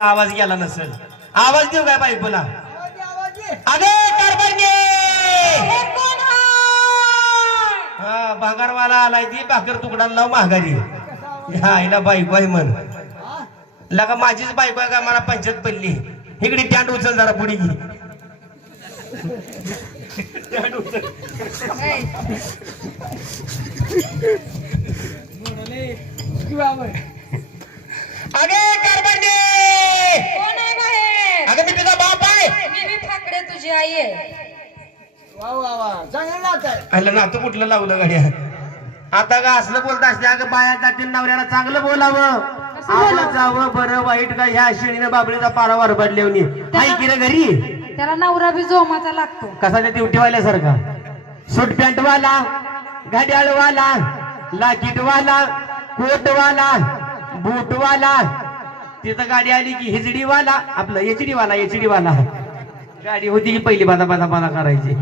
आवाज गेला नसेल. आवाज देऊ काय बायकोला अगे कारभारगे हा भांगारवाला आलाय ती भाकर तुकडा लाव माघारी. हा हिला बायको आहे म्हण. लगा माझीच बायको आहे का? मला पंचायत पडली. इकडे टँड उचल जरा पुढे घे. उचल. अगे कारभारगे कोण आहे बाहेर? अगं मी तुझा बाप आहे. मी बी फाकडे तुझी आई आहे. आलं ना तू कुठलं लावलं गाड्या? आता का असलं बोलत असते अगं बाया जातील नवऱ्याला चांगलं बोलावं. आवाज जावं बरं वाईट का ह्या शिणीनं बाबळीचा पारा वर बदलेवनी हाय की रे घरी? त्याला नवरा बी जोमाचा लागतो. कसा त्या ड्युटीवाल्यासारखा? सूट पॅन्ट वाला घड्याळवाला लाकीटवाला कोटवाला बूटवाला. तिथं गाडी आली की हिजडीवाला आपलं एचडी वाला एचडी वाला गाडी होती की पहिली बाधा बाधा बाधा करायची.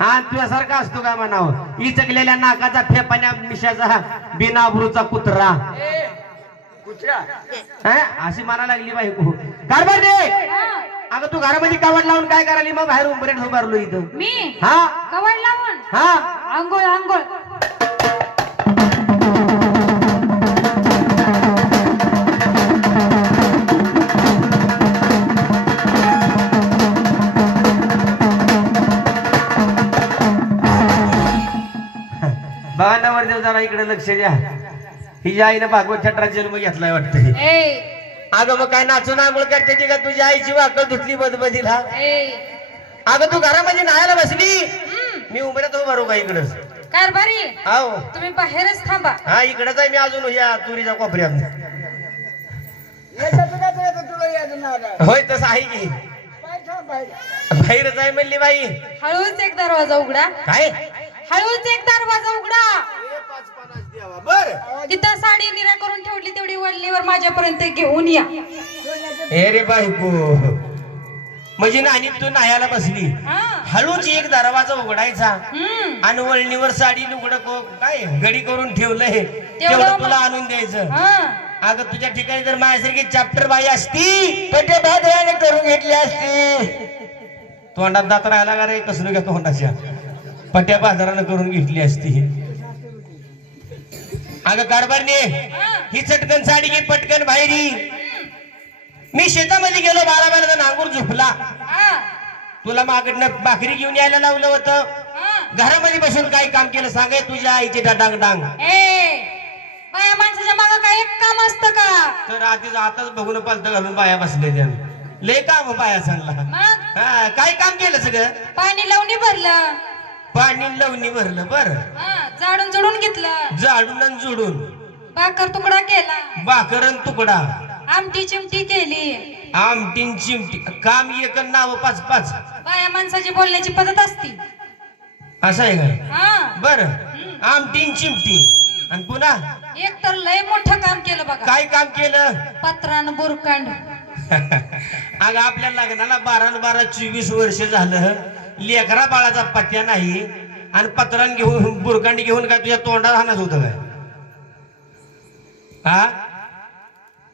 हा तुझ्यासारखा असतो काय म्हणावं? इचकलेल्या नाकाचा फेपाण्या मिशाचा बिनाबरूचा कुत्रा. हा? अशी मला लागली बायको कारभार दे. अगं तू घरामध्ये कावड लावून काय करायली? मग बाहेर उंबरेट उभारलो इथं. मी? हा? कवड लावून? हा. आंघोळ आंघोळ. बघा नवरदेव जरा इकडे लक्ष द्या. हिच्या आईनं भागवत छटरा जन्म घेतलाय वाटतं. ए. अगं मग काय नाचून आंघोळ करते ती का? तुझ्या आईची वाकड धुतली बदबदीला. ए. अगं तू घरामध्ये नाहायला बसली. मी उभ्यात उभा रो का इकडं? कारभारी. आहो. तुम्ही बाहेरच थांबा. हा इकडंच आहे मी अजून. या तुरीच्या कोपऱ्यात. होय तसं आहे की. बाहेरच आहे म्हणली बाई. हळूच एक दरवाजा उघडा. काय? हळूच एक दरवाजा उघडा. बर. तिथं साडी निरा करून ठेवली तेवढी वल्लीवर माझ्यापर्यंत घेऊन या. हे रे बायको. म्हणजे नानी तू नाह्याला बसली. हा. हळूच एक दरवाजा उघडायचा. आणि वळणीवर साडी लुगडं को- काय गडी करून ठेवलंय. तेवढं तुला आणून द्यायचं. हा. अगं तुझ्या ठिकाणी जर माझ्यासारखी चॅप्टर बाई असती पटे भाद्राने करून घेतली असती. तोंडात दात राहिला का रे कसलं घ्या तोंडाच्या पट्या बाजारानं करून घेतली असती अगं कारभारने ही चटकन साडी घे पटकन बाहेरी मी शेतामध्ये गेलो बारा बारा नांगूर झुपला. हा. तुला माकडनं भाकरी घेऊन यायला लावलं होतं. हा. घरामध्ये बसून काय काम केलं सांगाय तुझ्या आईचे डांग डांग. बाया माणसाच्या मागं काय एक काम असतं का? तर आधीच आताच बघून पालत घालून बाया बसले त्यानं. लय काम बाया सांगला हा काय काम केलं सगळं? पाणी लावणी भरलं. पाणी लावणी भरलं बर. हा झाडून झुडून घेतलं. जाडून आणि जुडून भाकर तुकडा केला. बाकरन तुकडा. आमटी चिमटी केली. आमटीन चिमटी. काम एक आणि नाव पाच पाच. बाया माणसाची बोलण्याची पद्धत असती. असं आहे काय हा. बर. आमटीन चिमटी. आणि पुन्हा? एक तर लय मोठं काम केलं बघा. काय काम केलं? पत्रान बुरकांड अगं आपल्या लग्नाला बारा न बारा चोवीस वर्ष झालं. लेकरा बाळाचा पत्या नाही आणि पत्रान घेऊन बुरकांडी घेऊन काय तुझ्या तोंडात हाणत होतं काय? हा?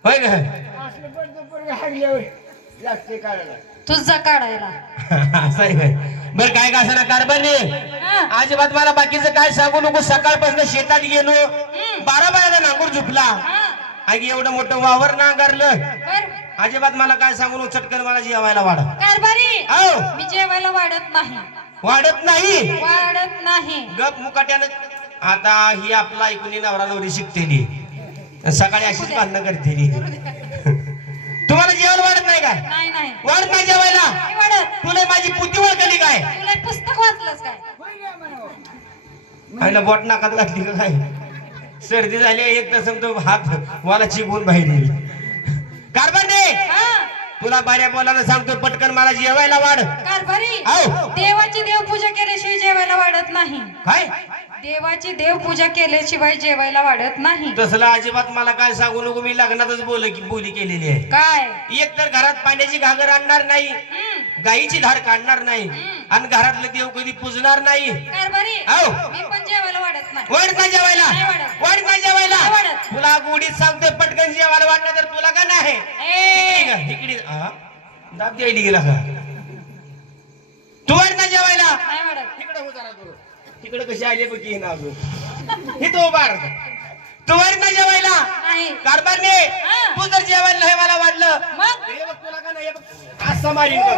होय काय? तुझा काढायला. असं आहे काय? बरं काय का असं कारभारने हा. अजिबात मला बाकीचं काय सांगू नको. सकाळपासून शेतात गेलो. बारा बाराला नांगूर झुपला. हा. आगी एवढं मोठं वावर नांगरलं. बर. अजिबात मला काय सांगू नको चटकन मला जेवायला वाढ. कारभारी हो. मी जेवायला वाढत नाही. वाढत नाही? वाढत नाही. गप मुकाट्यानं आता ही आपला ऐकून नवरा नवरी शिकतेली. सकाळी अशीच भांडणं करतेली. तुम्हाला जेवण वाढत नाही काय? नाही नाही. वाढत नाही जेवायला? नाही वाढत. तुला माझी पुती ओळखली काय? तुला एक पुस्तक वाचलंस काय? आईला बोट नाकात घातली का काय? सर्दी झाली एक तर समजा हात मला चिकवून बाहेर येईल. कारभार तुला बाऱ्या बोलायला सांगतो पटकन मला जेवायला वाढ. कारभारी हो. देवाची देवपूजा केल्याशिवाय जेवायला वाढत नाही. काय? देवाची देवपूजा केल्याशिवाय जेवायला वाढत नाही. तसलं अजिबात मला काय सांगू नको मी लग्नातच बोल बोली केलेली आहे. काय? एक तर घरात पाण्याची घागर आणणार नाही हम्म, गाईची धार काढणार नाही आणि घरातलं देव कधी पुजणार नाही. कारभारी हो. मी पण जेवायला वाढत नाही. वाढ नाही जेवायला. नाही वाढत. वाढ नाही जेवायला. नाही वाढत. तुला गोडीत सांगतोय पटकन जेवायला वाटलं तर तुला का नाही? ए! इकडे हा दाब द्यायला गेला का? तू वर ना जेवायला? नाही वाढत तिकडे हो जरा तू तिकडे कशी आले बघ ना अजून. हे तो उभार तू वर ना जेवायला? नाही. कारभारने हा. तू जर जेवायला नाही मला वाटलं. मग? हे बघ तुला का नाही? हे बघ. असं मारीन बघ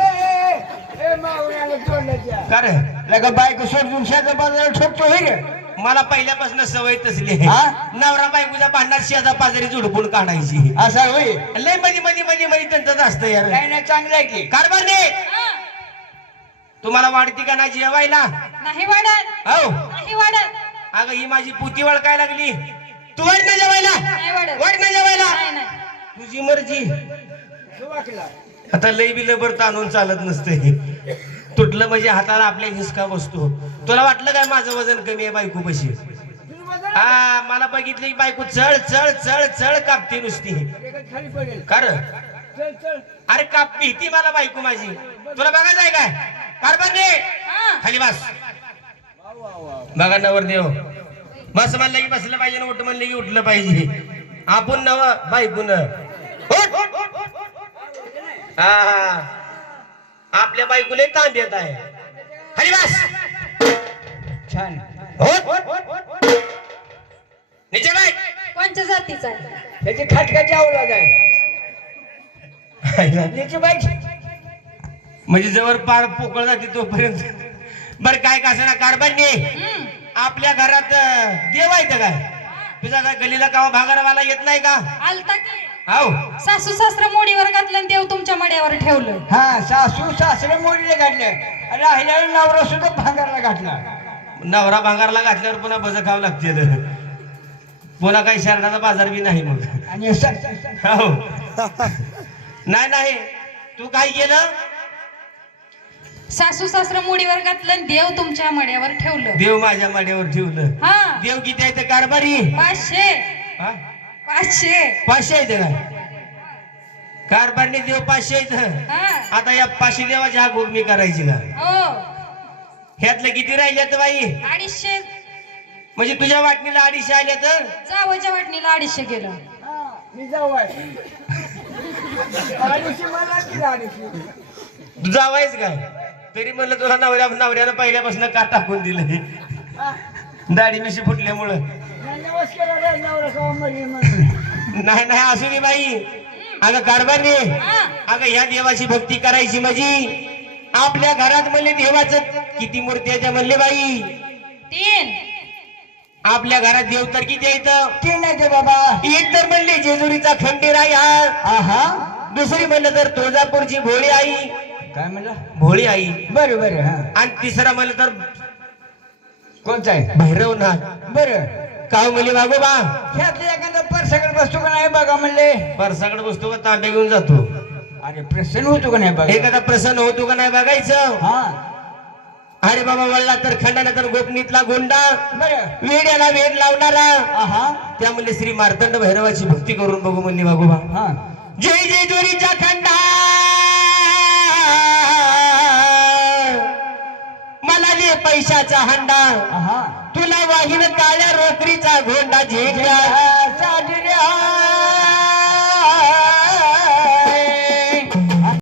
का रे? लगा बायको सोडून शेजा बाजाराला ठोकतो रे. मला पहिल्यापासून सवय तसली आहे. हा? नवरा बायकोच्या भांडणात शेजा पाजारी झुडपून काढायची. असा होय? लयमध्ये मध्ये मध्ये मध्ये त्यांचं असतं यार. काय नाही चांगलं आहे की. कारभारने हा. तुम्हाला वाढती का नाही जेवायला? नाही वाढत. हो. नाही वाढत. अगं ही माझी पुती वळकाय लागली. तू वाढ ना जेवायला. नाही वाढत. वाढ ना जेवायला. नाही नाही. तुझी मर्जी. आता लई बी लबर ताणून चालत नसते तुटलं म्हणजे हाताला आपल्या हिसका बसतो. तुला वाटलं काय माझं वजन कमी आहे बायको पशी हा मला बघितलं की बायको चळ चळ चळ चळ कापते नुसती. कर अरे काप भीती मला बायको माझी. तुला बघायचं आहे काय? कारभार दे खाली बस. बघा नवर देव बस म्हणलं की बसलं पाहिजे ना उठ म्हणलं की उठलं पाहिजे. आपण नव बायकून. हा हा आपल्या बायकोले ताण देत आहे. बस. छान. होट निचे बाय कोणत्या जातीचा आहे? त्याची खाटकाची अवलाद आहे. म्हणजे जवळ पार पोकळ जाते तोपर्यंत. बर काय का ना कारभारने हम्म. आपल्या घरात देव आहे का काय? तुझा काय गलीला कावा भागारवाला येत नाही का? आलता की. हो सासू सासरा मोडीवर घातलं आणि देव तुमच्या मड्यावर ठेवलं. हा सासू सासरे मोडीले घातले. राहिल्याला नवरा सुद्धा भांगारला घातला. नवरा भांगारला घातल्यावर पुन्हा बज खावं लागते पुन्हा काही शरणाचा बाजार बी नाही मग. आणि स- स- हो नाही नाही. तू काय केलं? सासू सासरा मोडीवर घातलं आणि देव तुमच्या मड्यावर ठेवलं. देव माझ्या माड्यावर ठेवलं. हा. देव किती आहे ते कारभारी. पाचशे. हा? पाचशे. पाचशे आहे ते काय कारभारने देव पाचशे आहेत हा. आता या पाचशे देवाची हा मी करायची का? हो. ह्यातलं किती राहिले तर बाई? अडीचशे. म्हणजे तुझ्या वाटणीला अडीचशे आले तर? जावच्या वाटणीला अडीचशे गेलं. मी जाऊ आहे. अडीचशे मला अडीचशे? तू जावायच काय? तरी म्हणलं तुला नवऱ्या नवऱ्यानं पहिल्यापासून का टाकून दिलं हा, दाढी मिशी फुटल्यामुळं. नाही नाही असू दे बाई. अगं कारभारी हा. अगं ह्या देवाची भक्ती करायची म्हणजे आपल्या घरात म्हणले देवाचं किती मूर्ती आहे त्या म्हणले बाई. तीन. आपल्या घरात देव तर किती येतं ते नाही ते बाबा. एक तर म्हणले जेजुरीचा खंडेर आहे हा आहा. दुसरी म्हणलं तर तुळजापूरची भोळी आई. काय म्हणला? भोळी आई. बरं बरं हा. आणि तिसरा म्हणलं तर कोणता आहे? भैरवनाथ. बरं. काव म्हणले बागोबा ह्यातलं एखादा परसाकडे बसतो का नाही बघा म्हणले. परसाकडे बसतो का तांबे घेऊन जातो? अरे प्रसन्न होतो का नाही बघा? एखादा प्रसन्न होतो का नाही बघायचं? हा. अरे बाबा वळला तर खंडाने तर गोपनीतला गोंडा वेड्याला वेड लावणारा. आहा. त्यामुळे श्री मार्तंड भैरवाची भक्ती करून बघू म्हणली बागोबा हा. जय जय जोरीचा खंडा. मला दे पैशाचा हंडा. वाहिन काळ्या रोकरीचा घोंडा झेंडा साजऱ्या.